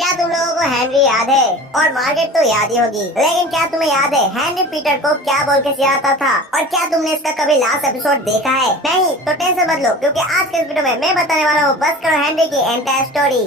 क्या तुम लोगों को हेनरी याद है? और मार्गरेट तो याद ही होगी, लेकिन क्या तुम्हें याद है हेनरी पीटर को क्या बोल के सिखाता था? और क्या तुमने इसका कभी लास्ट एपिसोड देखा है? नहीं तो टेंशन मत लो, क्योंकि आज के इस वीडियो में मैं बताने वाला हूँ बस करो हेनरी की एंटायर स्टोरी।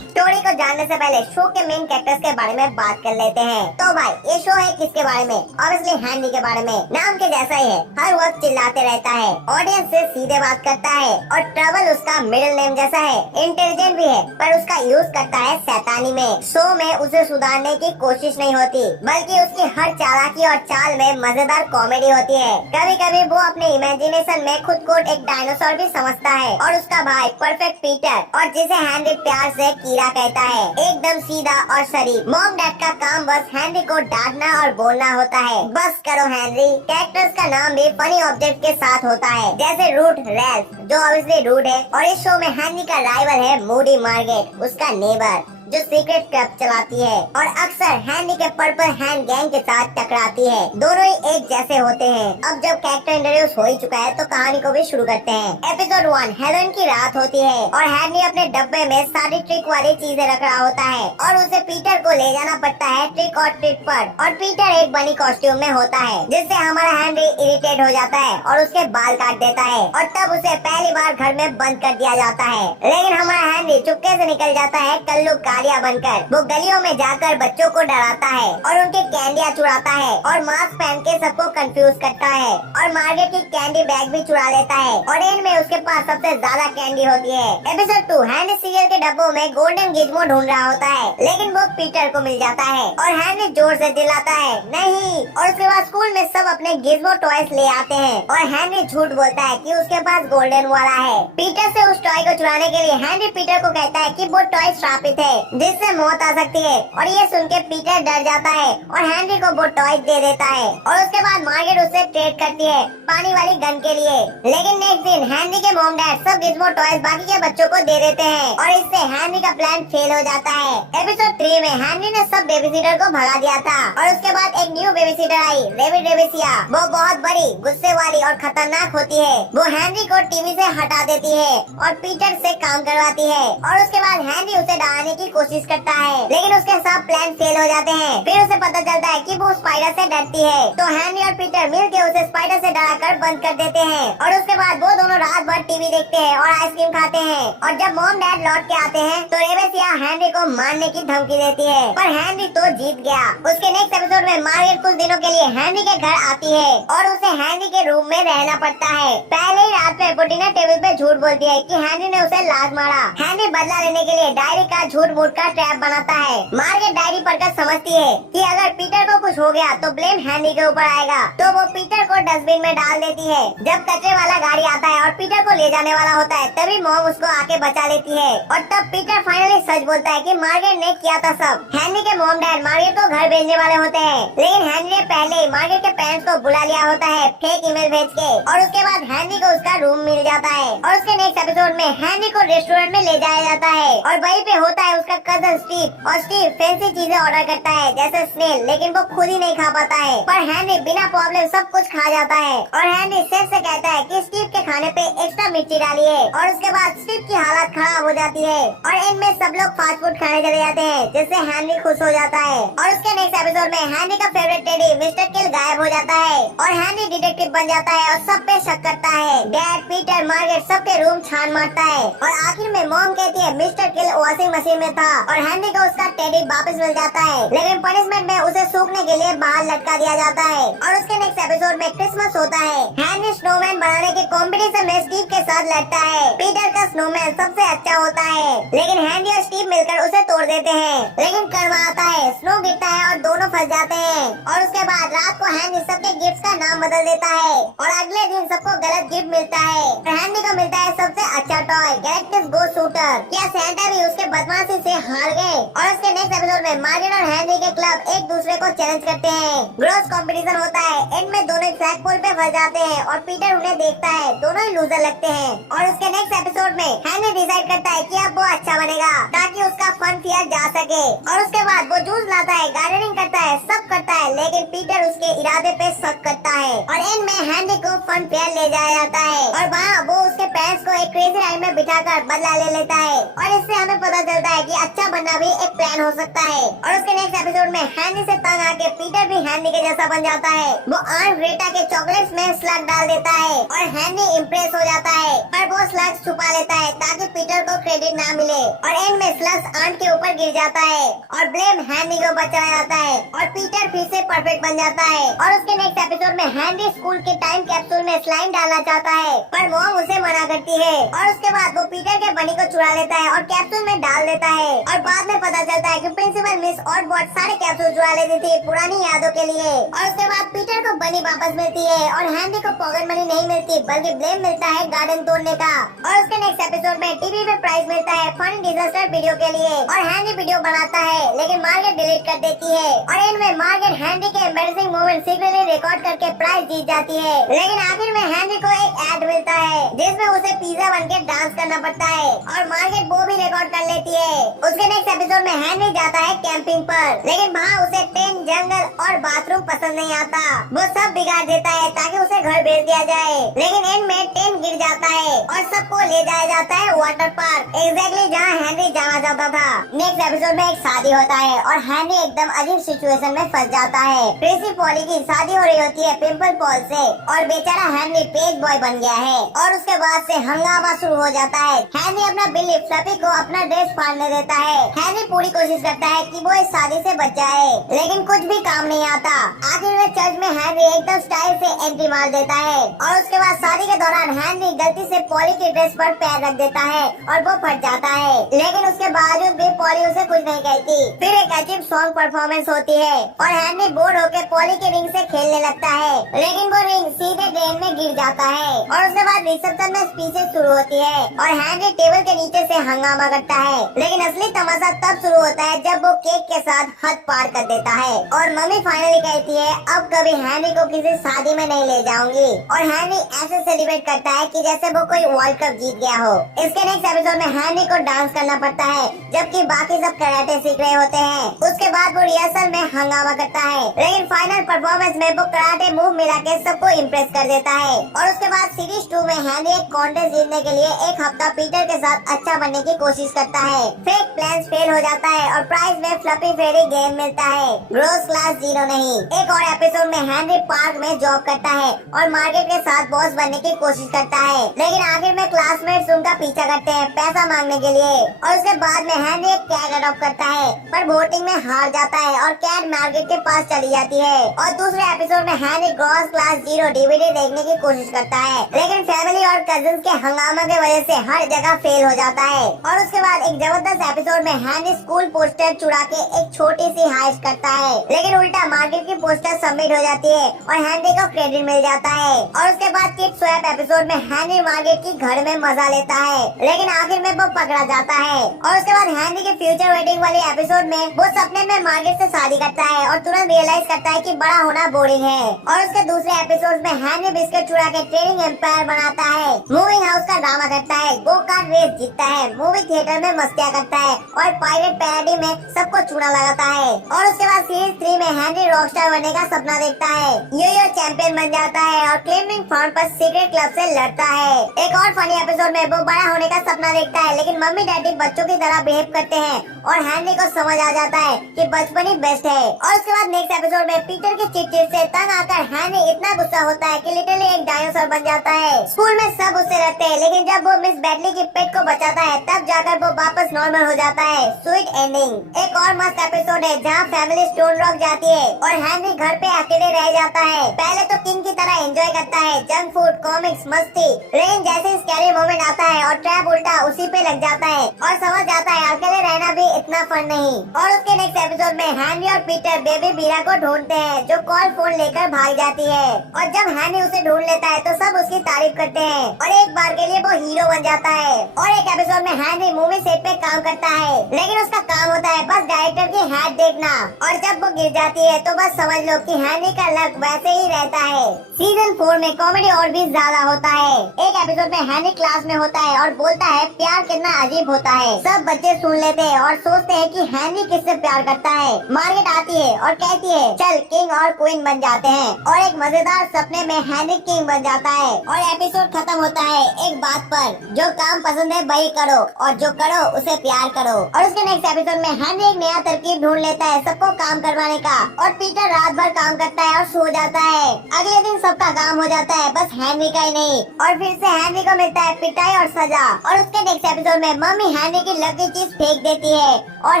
स्टोरी को जानने से पहले शो के मेन कैरेक्टर्स के बारे में बात कर लेते हैं। तो भाई ये शो है किसके बारे में? ऑब्वियसली हेनरी के बारे में। नाम के जैसा ही है, हर वक्त चिल्लाते रहता है, ऑडियंस से सीधे बात करता है और ट्रबल उसका मिडिल नेम जैसा है। इंटेलिजेंट भी है पर उसका यूज करता है शैतानी में। शो में उसे सुधारने की कोशिश नहीं होती, बल्कि उसकी हर चालाकी और चाल में मजेदार कॉमेडी होती है। कभी कभी वो अपने इमेजिनेशन में खुद को एक डायनासोर भी समझता है और उसका भाई परफेक्ट पीटर, और जिसे हेनरी प्यार से कीड़ा कहता है, एकदम सीधा और शरीफ। मॉम डैड का काम बस हेनरी को डांटना और बोलना होता है, बस करो हेनरी। कैरेक्टर्स का नाम भी फनी ऑब्जेक्ट के साथ होता है, जैसे रूट रैल्फ, जो ऑब्वियसली रूट है, और इस शो में हेनरी का राइवल है मूडी मार्गरेट, उसका नेबर, जो सीक्रेट क्लब चलाती है और अक्सर हेनरी के पर्पल हैंड गैंग के साथ टकराती है। दोनों ही एक जैसे होते हैं। अब जब कैरेक्टर इंट्रोड्यूस हो ही चुका है तो कहानी को भी शुरू करते हैं। एपिसोड 1 हेलोवीन की रात होती है और हेनरी अपने डब्बे में सारी ट्रिक वाली चीजें रख रहा होता है और उसे पीटर को ले जाना पड़ता है ट्रिक और ट्रीट पर। और पीटर एक बनी कॉस्ट्यूम में होता है, जिससे हमारा हेनरी इरिटेट हो जाता है और उसके बाल काट देता है और तब उसे पहली बार घर में बंद कर दिया जाता है। लेकिन हमारा हेनरी चुपके से निकल जाता है कल्लू कालिया बनकर। वो गलियों में जाकर बच्चों को डराता है और उनके कैंडियाँ चुराता है और मास्क पहन के सबको कंफ्यूज करता है और मार्गरेट की कैंडी बैग भी चुरा लेता है और एंड में उसके पास सबसे ज्यादा कैंडी होती है। एपिसोड 2 हेनरी सीरियल के डब्बों में गोल्डन गिज़्मो ढूंढ रहा होता है, लेकिन वो पीटर को मिल जाता है और हेनरी जोर से चिल्लाता है नहीं, और उसके बाद स्कूल में सब अपने गिज़्मो टॉयज ले आते हैं और हेनरी झूठ बोलता है कि उसके पास गोल्डन वाला है। पीटर से उस टॉय को चुराने के लिए हेनरी पीटर को कहता है कि वो टॉय श्रापित है, जिससे मौत आ सकती है, और ये सुन के पीटर डर जाता है और हेनरी को वो टॉय दे देता है। और उसके बाद मार्गरेट उससे ट्रेड करती है पानी वाली गन के लिए। लेकिन नेक्स्ट दिन हेनरी के मॉम डैड सब गिज़्मो टॉयज बाकी के बच्चों को दे देते हैं और इससे हेनरी का प्लान फेल हो जाता है। एपिसोड 3 में हेनरी ने सब बेबीसिटर को भगा दिया था और उसके बाद एक न्यू बेबीसिटर आई, रेबिसिया। वो बहुत बड़ी, गुस्से वाली और खतरनाक होती है। वो हेनरी को टीवी से हटा देती है और पीटर से काम करवाती है और उसके बाद हेनरी उसे डराने की कोशिश करता है, लेकिन उसके सब प्लान फेल हो जाते हैं। फिर उसे पता चलता है कि वो स्पाइडर से डरती है, तो हेनरी और पीटर मिलके उसे स्पाइडर से डराकर बंद कर देते हैं और उसके बाद वो दोनों रात भर टीवी देखते हैं और आइसक्रीम खाते हैं। और जब मॉम डैड लौट के आते हैं तो रेबिसिया हेनरी को मारने की धमकी देती है, पर हेनरी तो जीत गया। उसके नेक्स्ट एपिसोड में मार्गरेट कुछ दिनों के लिए हेनरी के घर आती है और उसे हेनरी के रूम में रहना पड़ता है। पहले ही रात में पुटीना टेबल पे झूठ बोलती है कि हेनरी ने उसे लात मारा। हेनरी बदला लेने के लिए डायरी का झूठ मूठ का ट्रैप बनाता है। मार्गरेट डायरी पढ़कर समझती है कि अगर पीटर को कुछ हो गया तो ब्लेम हेनरी के ऊपर आएगा, तो वो पीटर को डस्टबिन में डाल देती है। जब कचरे वाला गाड़ी आता है और पीटर को ले जाने वाला होता है, तभी मॉम उसको आके बचा लेती है और तब पीटर फाइनली सच बोलता है कि मार्गरेट ने किया था सब। हेनरी के मॉम डैड मार्गरेट को घर भेजने वाले होते हैं, लेकिन हेनरी ने पहले ही मार्गरेट के पेरेंट्स को बुला लिया होता है फेक ईमेल भेज के, और उसके बाद हेनरी को उसका रूम मिल जाता है। और उसके नेक्स्ट एपिसोड में हेनरी को रेस्टोरेंट में ले जाया जाता है और वहीं पे होता है उसका कजन स्टीव, और स्टीव फैंसी चीजें ऑर्डर करता है जैसे स्नेल, लेकिन वो खुद ही नहीं खा पाता है, पर हेनरी बिना प्रॉब्लम सब कुछ खा जाता है। और हेनरी शेफ से कहता है कि स्टीव के खाने पे एक्स्ट्रा मिर्ची डाली है, और उसके बाद स्टीव की हालत खराब हो जाती है और इनमें सब लोग फास्ट फूड खाने चले जाते हैं, जिससे हेनरी खुश हो जाता है। और उसके नेक्स्ट एपिसोड में हेनरी का फेवरेट टेडी मिस्टर किल गायब हो जाता है और हेनरी डिटेक्टिव बन जाता है और सब पे शक करता है। डैड, पीटर, मार्गरेट सबके रूम छान मारता है और आखिर में मॉम कहती है मिस्टर किल वॉशिंग मशीन में था और हेनरी को उसका टेडी वापस मिल जाता है, लेकिन पनिशमेंट में उसे सूखने के लिए बाहर लटका दिया जाता है। और उसके नेक्स्ट एपिसोड में क्रिसमस होता है। हेनरी स्नोमैन बनाने के कंपटीशन में स्टीव के साथ लड़ता है। पीटर का स्नोमैन सबसे अच्छा होता है, लेकिन हेनरी और स्टीव मिलकर उसे तोड़ देते हैं, लेकिन कड़वा आता है, स्नो गिरता है और दोनों फंस जाते हैं। और उसके बाद रात को वो हैंनरी सबके गिफ्ट का नाम बदल देता है और अगले दिन सबको गलत गिफ्ट मिलता है। हैंनरी को मिलता है सबसे अच्छा टॉय गैलेक्टिक गो शूटर। क्या सैंटा भी उसके बदमाशी से हार गए? और उसके नेक्स्ट एपिसोड में मार्गरेट और हैंनरी के क्लब एक दूसरे को चैलेंज करते हैं। ग्रोस कंपटीशन होता है। एंड में दोनों फ्लैग पोल पे फंस जाते हैं और पीटर उन्हें देखता है। दोनों ही लूजर लगते हैं। और उसके नेक्स्ट एपिसोड में हैंनरी डिसाइड करता है कि अब वो अच्छा बनेगा ताकि उसका फन किया जा सके। और उसके बाद वो जूस लाता है, गार्डनिंग करता है, सब करता है, लेकिन पीटर उसके इरादे पे शक करता है। और एंड में हैंनरी को फन फेयर ले जाया जाता है और वहाँ वो उसके पेरेंट्स को एक क्रेजी राइड में बिठाकर बदला ले लेता है। और इससे हमें पता चलता है कि अच्छा बनना भी एक प्लान हो सकता है। और उसके नेक्स्ट एपिसोड में हैंनरी से तंग आके पीटर भी हैंनरी के जैसा बन जाता है। वो आंट ग्रेटा के चॉकलेट्स में स्लग डाल देता है और हैंनरी इम्प्रेस हो जाता है, पर वो स्लग्स छुपा लेता है ताकि पीटर को क्रेडिट ना मिले। और एंड में स्लग्स आंट के ऊपर गिर जाता है और ब्लेम हैंनरी को बचाया जाता है और पीटर फिर से परफेक्ट बन जाता है। और उसके नेक्स्ट एपिसोड में हैंनरी स्कूल के टाइम कैप्सूल में स्लाइम डालना चाहता है, पर मॉम उसे मना करती है। और उसके बाद वो पीटर के बनी को चुरा लेता है और कैप्सूल में डाल देता है। और बाद में पता चलता है कि प्रिंसिपल मिस ऑटबॉट सारे कैप्सूल चुरा लेती थी पुरानी यादों के लिए। और उसके बाद पीटर को बनी वापस मिलती है और हैंनरी को पॉकेट मनी नहीं मिलती बल्कि ब्लेम मिलता है गार्डन तोड़ने का। और उसके नेक्स्ट एपिसोड में टीवी पे प्राइज मिलता है फनी डिजास्टर वीडियो के लिए और हैंनरी वीडियो बनाता है लेकिन मार्गरेट डिलीट कर देती है। और एंड में मार्गरेट हैंनरी के एम्बैरेसिंग मोमेंट सीक्रेटली रिकॉर्ड करके प्राइज जीत जाती है। लेकिन आखिर में हैंनरी को एक एड मिलता है जिसमें उसे पिज्जा बनके डांस करना पड़ता है और मार्गरेट वो भी रिकॉर्ड कर लेती है। उसके नेक्स्ट एपिसोड में हैंनरी जाता है कैंपिंग पर, लेकिन वहाँ उसे टेंट, जंगल और बाथरूम पसंद नहीं आता। वो सब बिगाड़ देता है ताकि उसे घर भेज दिया जाए, लेकिन एंड में टेंट गिर जाता है और सबको ले जाया जाता है वाटर पार्क, एग्जैक्टली जहाँ हैंनरी जाना चाहता था। नेक्स्ट एपिसोड में एक शादी होता है और हैंनरी एकदम अजीब सिचुएशन में फंस जाता है। ट्रेसी पॉली की शादी हो रही होती है पिंपल पॉल से और बेचारा हैंनरी पेज बॉय बन गया है। और उसके बाद से हंगामा शुरू हो जाता है। हैंनरी अपना बिल्ली फ्लफी को अपना ड्रेस फाड़ने देता है। हैंनरी पूरी कोशिश करता है कि वो इस शादी से बच जाए, लेकिन कुछ भी काम नहीं आता। आखिर में चर्च में हैंनरी एकदम स्टाइल से एंट्री मार देता है और उसके बाद शादी के दौरान हैंनरी गलती से पॉली की ड्रेस पर पैर रख देता है और वो फट जाता है, लेकिन उसके बावजूद भी पॉली उसे कुछ नहीं कहती। फिर एक अजीब सॉन्ग परफॉर्मेंस होती है और हैंनरी बोर्ड होकर पॉली के रिंग से खेलने लगता है, लेकिन वो रिंग सीधे ड्रेन में गिर जाता है। और उसके बाद रिसेप्शन में स्पीचेस शुरू होती है और हैंनरी टेबल के नीचे से हंगामा करता है, लेकिन असली तमाशा तब शुरू होता है जब वो केक के साथ हद पार कर देता है और मम्मी फाइनली कहती है अब कभी हैंनरी को किसी शादी में नहीं ले जाऊंगी। और हैंनरी ऐसे सेलिब्रेट करता है कि जैसे वो कोई वर्ल्ड कप जीत गया हो। इसके नेक्स्ट एपिसोड में हैंनरी को डांस करना पड़ता है जबकि बाकी सब कराटे सीख रहे होते हैं। उसके बाद वो रिहर्सल में हंगामा करता है, लेकिन फाइनल परफॉर्मेंस में वो कराटे मूव मिला के सबको इम्प्रेस कर देता है। और उसके बाद सीरीज 2 में हैंनरी एक कॉन्टेस्ट जीतने के लिए एक हफ्ता पीटर के साथ अच्छा बनने की कोशिश करता है। फेक प्लान फेल हो जाता है और प्राइज में फ्लफी फेरी गेम मिलता है, ग्रोस क्लास 0 नहीं। एक और एपिसोड में हैंनरी पार्क में जॉब करता है और मार्गरेट के साथ बॉस बनने की कोशिश करता है, लेकिन आखिर में क्लासमेट्स उनका पीछा करते हैं पैसा मांगने के लिए। और उसके बाद में हैंनरी एक कैट अडॉप्ट करता है, पर वोटिंग में हार जाता है और कैट मार्गरेट के पास चली जाती है। और दूसरे एपिसोड में हैंनरी ग्रोस क्लास 0 डीवीडी देखने की कोशिश करता है, लेकिन फैमिली और कजिन्स के हंगामा के वजह से हर जगह फेल हो जाता है। और उसके बाद एक जबरदस्त एपिसोड में हैंनरी स्कूल पोस्टर चुरा के एक छोटी सी हाइस्ट करता है, लेकिन उल्टा मार्गरेट की पोस्टर सबमिट हो जाती है और हैंनरी को क्रेडिट मिल जाता है। और उसके बाद किड स्वैप एपिसोड में हैंनरी मार्गरेट की घर में मजा लेता है, लेकिन आखिर में वो पकड़ा जाता है। और उसके बाद हैंनरी के फ्यूचर वेडिंग वाले एपिसोड में वो सपने में मार्गरेट से शादी करता है और तुरंत रियलाइज करता है कि बड़ा होना बोरिंग है। और उसके दूसरे एपिसोड में हैंनरी बिस्किट चुरा के ट्रेडिंग एम्पायर बनाता है, मूविंग हाउस का ड्रामा करता है, गो कार्ट रेस जीतता है, मूवी थिएटर में मस्तियाँ करता है और पायरेट पैरोडी में सबको चूना लगाता है। और उसके बाद सीरीज 3 में हैंनरी रॉकस्टार बनने का सपना देखता है, यो चैंपियन बन जाता है और क्लेमिंग फाउंड पर सीक्रेट क्लब से लड़ता है। एक और फनी एपिसोड में वो बड़ा होने का सपना देखता है, लेकिन मम्मी डैडी बच्चों की तरह बिहेव करते हैं और हैंनरी को समझ आ जाता है कि बचपन ही बेस्ट है। और उसके बाद नेक्स्ट एपिसोड में पीटर की चिट-चिट से तंग आकर हैंनरी इतना गुस्सा होता है कि लिटरली एक डायनासोर बन जाता है। स्कूल में सब उससे रहते हैं, लेकिन जब वो मिस बैडली की पेट को बचाता है तब जाकर वो वापस नॉर्मल हो जाता है। Sweet ending. एक और मस्त एपिसोड है जहाँ फैमिली स्टोन रॉक जाती है और हैंनरी घर पे अकेले रह जाता है। पहले तो किंग की तरह एंजॉय करता है, जंक फूड, कॉमिक्स, मस्ती, लेकिन जैसे ही स्कैरी मोमेंट आता है और ट्रैप उल्टा उसी पे लग जाता है और समझ जाता है अकेले रहना भी इतना फन नहीं। और उसके नेक्स्ट एपिसोड में हैनी और पीटर बेबी बीरा को ढूंढते हैं, जो कॉल फोन लेकर भाग जाती है। और जब हैनी उसे ढूंढ लेता है तो सब उसकी तारीफ करते हैं और एक बार के लिए वो हीरो बन जाता है। और एक एपिसोड में हैनी मूवी सेट पे काम करता है, लेकिन उसका काम होता है बस डायरेक्टर की हैट देखना। और जब वो गिर जाती है तो बस समझ लो कि हैनी का लक वैसे ही रहता है। सीजन 4 में कॉमेडी और भी ज्यादा होता है। एक एपिसोड में हैनी क्लास में होता है और बोलता है प्यार कितना अजीब होता है। सब बच्चे सुन लेते हैं और सोचते हैं कि हैनी किससे प्यार करता है। मार्गेट आती है और कहती है चल किंग और क्वीन बन जाते हैं। और एक मजेदार सपने में हैनी किंग बन जाता है और एपिसोड खत्म होता है एक बात पर, जो काम पसंद है वही करो और जो करो उसे प्यार करो। और उसके नेक्स्ट एपिसोड में हैनी एक नया तरकीब ढूंढ लेता है सबको काम करवाने का, और पीटर रात भर काम करता है और सो जाता है। अगले दिन सबका काम हो जाता है, बस हैनी का ही नहीं। और फिर से हैनी को मिलता है पिटाई और सजा। और उसके नेक्स्ट एपिसोड में मम्मी हैनी की लकी चीज फेंक देती है और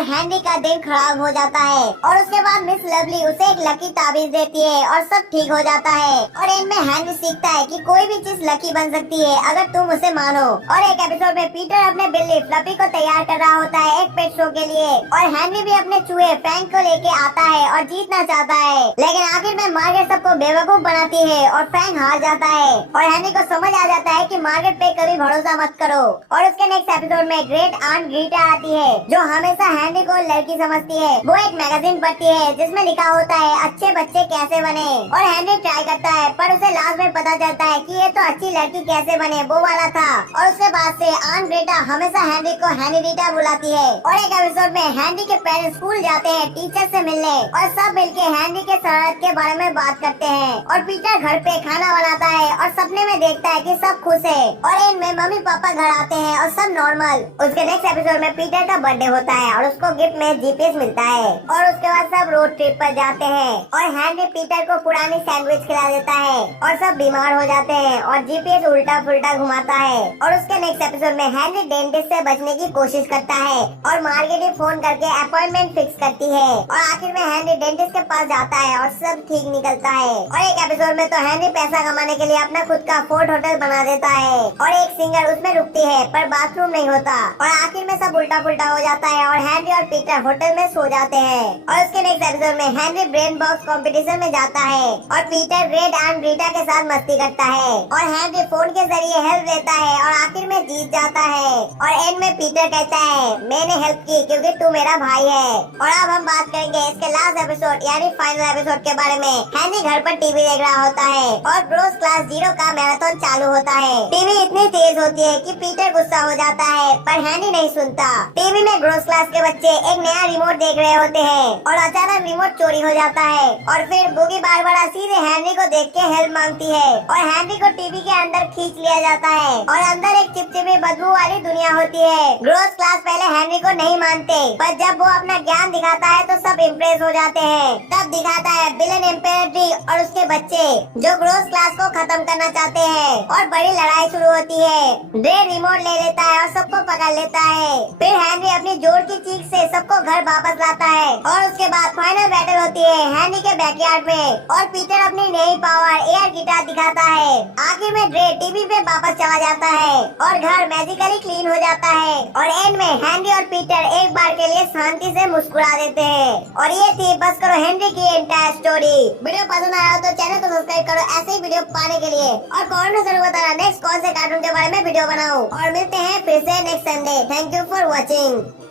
हैनी का दिन खराब हो जाता है। और उसके बाद मिस लवली उसे एक लकी ताबीज देती है और सब ठीक हो जाता है। और इनमें हैनी सीखता है कि कोई भी चीज लकी बन सकती है अगर तुम उसे मानो। और एक एपिसोड में पीटर अपने बिल्ली फ्लफी को तैयार कर रहा होता है एक पेट शो के लिए, और हैनी भी अपने चूहे फ्रैंक को लेके आता है और जीतना चाहता है। लेकिन आखिर में मार्गेट सबको बेवकूफ बनाती है और फ्रैंक हार जाता है। और हैनी को समझ आ जाता है कि मार्गेट पे कभी भरोसा मत करो। और उसके नेक्स्ट एपिसोड में ग्रेट आंट ग्रीटा आती है, जो हमेशा हैनी को लड़की समझती है। वो एक मैगजीन पढ़ती है जिसमें लिखा होता है अच्छे बच्चे कैसे बने। और हैनी ट्राई करता है पर उसे लास्ट में पता चलता है कि ये तो अच्छी लड़की कैसे बने वो वाला था। और उसके बाद से आंट ग्रेटा हमेशा हैनी को हैनीरीटा बुलाती है। और एक एपिसोड में हैनी के पेरेंट्स स्कूल जाते हैं टीचर से मिलने, और सब मिलके हैनी के शरारत के बारे में बात करते हैं। और पीटर घर पे खाना बनाता है और सपने में देखता है कि सब खुश है। और इनमें मम्मी पापा घर आते हैं और सब नॉर्मल। उसके नेक्स्ट एपिसोड में पीटर का बर्थडे होता है और उसको गिफ्ट में जीपीएस मिलता है। और उसके बाद सब रोड ट्रिप पर जाते हैं और हैनी पीटर को पुरानी सैंडविच खिला देता है और सब बीमार हो जाते हैं और जीपीएस उल्टा पुल्टा घुमाता है। और उसके नेक्स्ट एपिसोड में हैनी डेंटिस्ट से बचने की कोशिश करता है और मार्गेट फोन करके अपॉइंटमेंट फिक्स करती है। और आखिर में हैनी डेंटिस्ट के पास जाता है और सब ठीक निकलता है। और एक एपिसोड में तो हैनी पैसा कमाने के लिए अपना खुद का फोर्ट होटल बना देता है और एक सिंगर उसमें रुकती है पर बाथरूम नहीं होता। और आखिर में सब उल्टा पुल्टा हो जाता है और हैनी और पीटर होटल में सो जाते हैं। और उसके नेक्स्ट एपिसोड में हैनी ब्रेन बॉक्स कंपटीशन में जाता है और पीटर रेड एंड रीटा के साथ मस्ती करता है और हैनी फोन के जरिए हेल्प लेता है और आखिर में जीत जाता है। और एंड में पीटर कहता है मैंने हेल्प की क्योंकि तू मेरा भाई है। और अब हम बात करेंगे इसके लास्ट एपिसोड यानी फाइनल एपिसोड के बारे में। हैनी घर पर टीवी देख रहा होता है और ग्रोस क्लास 0 का मैराथन चालू होता है। टीवी इतनी तेज होती है कि पीटर गुस्सा हो जाता है पर हैनी नहीं सुनता। टीवी में ग्रोस क्लास के बच्चे एक नया रिमोट देख रहे होते हैं और अचानक रिमोट चोरी हो जाता है। और फिर बुगी बारबरा सीधे हैनी को देख के हेल्प मांगती है और हैनी को टीवी के अंदर खींच लिया जाता है और अंदर एक चिपचिपी बदबू वाली दुनिया होती है। ग्रोस क्लास पहले हैनी को नहीं मानते पर जब वो अपना ज्ञान दिखाता है तो सब इम्प्रेस हो जाते हैं। तब दिखाता है विलन एम्पेरट्री और उसके बच्चे जो ग्रोस क्लास को खत्म करना चाहते हैं और बड़ी लड़ाई शुरू होती है। ड्रे रिमोट ले लेता है और सबको पकड़ लेता है। फिर हैनी अपनी जोर की चीख से सबको घर वापस लाता है और उसके बाद फाइनल बैटल होती है हैनी के बैकयार्ड में और पीटर अपनी नई पावर एयर गिटार दिखाता है। आखिर में ड्रे टीवी पे वापस चला जाता है और घर मैजिकली क्लीन हो जाता है। और एंड में हैनी और पीटर एक बार के लिए शांति से मुस्कुरा देते हैं। और ये थी बस करो हेनरी की एंटायर स्टोरी। वीडियो पसंद आया तो चैनल को सब्सक्राइब करो ऐसे ही वीडियो पाने के लिए, और कमेंट में जरूर बताना नेक्स्ट कौन से कार्टून के बारे में वीडियो बनाऊं। और मिलते हैं फिर से next Sunday. Thank you for watching.